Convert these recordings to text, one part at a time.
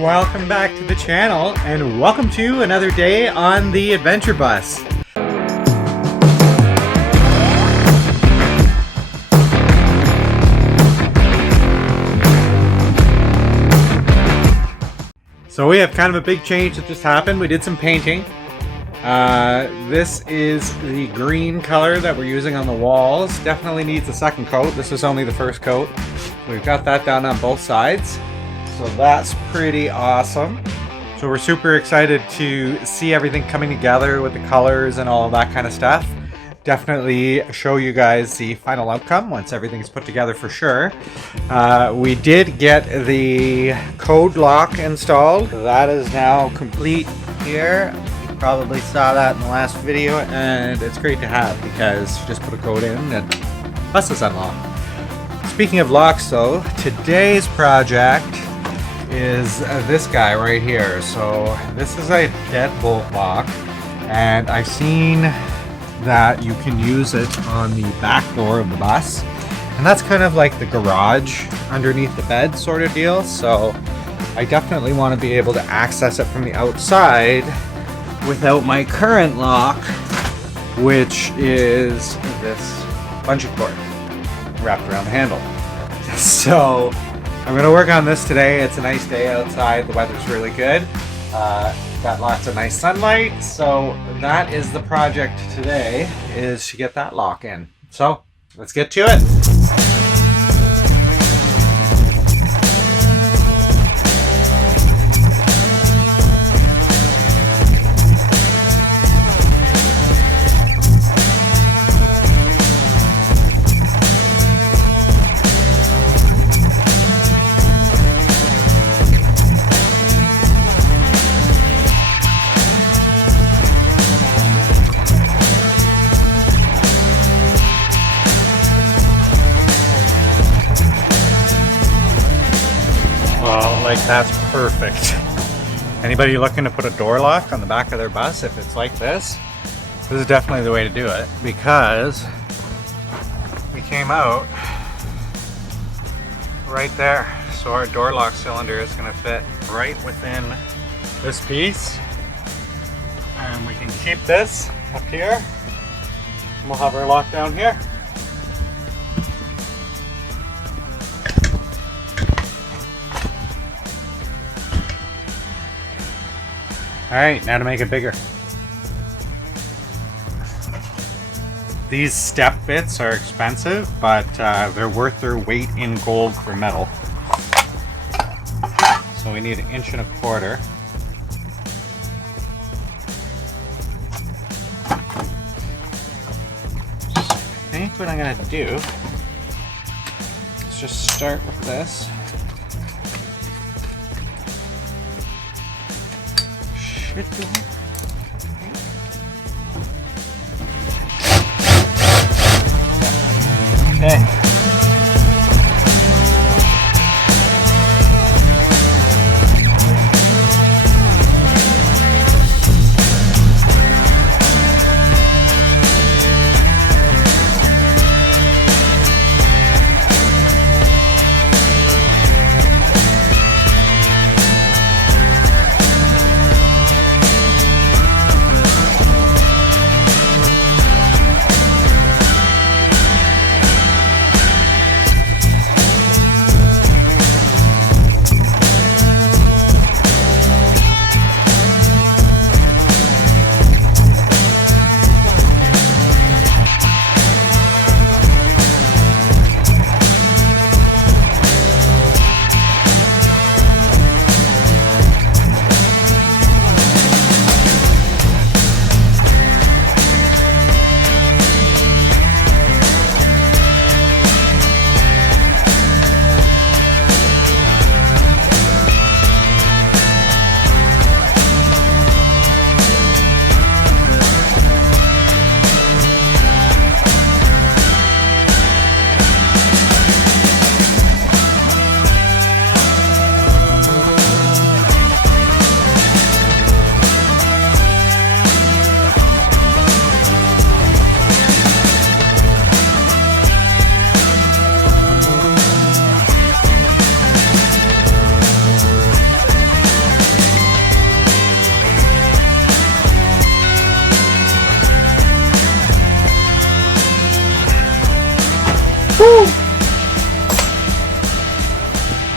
Welcome back to the channel and welcome to another day on the adventure bus. So we have kind of a big change that just happened. We did some painting. This is the green color that we're using on the walls. Definitely needs a second coat. This is only the first coat. We've got that done on both sides. So that's pretty awesome. So we're super excited to see everything coming together with the colors and all of that kind of stuff. Definitely show you guys the final outcome once everything's put together for sure. We did get the code lock installed. That is now complete here. You probably saw that in the last video, and it's great to have because you just put a code in and bus is unlocked. Speaking of locks though, today's project is this guy right here. So this is a Deadbolt lock, and I've seen that you can use it on the back door of the bus, and that's kind of like the garage underneath the bed sort of deal. So I definitely want to be able to access it from the outside without my current lock, which is this bungee cord wrapped around the handle. So I'm going to work on this today. It's a nice day outside. The weather's really good. Got lots of nice sunlight. So that is the project today, is to get that lock in. So let's get to it. Like, that's perfect. Anybody looking to put a door lock on the back of their bus, if it's like this is definitely the way to do it, because we came out right there. So our door lock cylinder is going to fit right within this piece, and we can keep this up here, and we'll have our lock down here. Alright, now to make it bigger. These step bits are expensive, but they're worth their weight in gold for metal. So we need 1.25 inches. I think what I'm going to do is just start with this. Okay.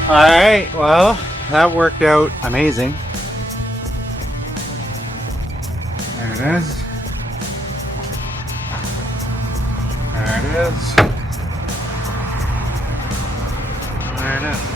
Alright, well, that worked out amazing. There it is. There it is. There it is.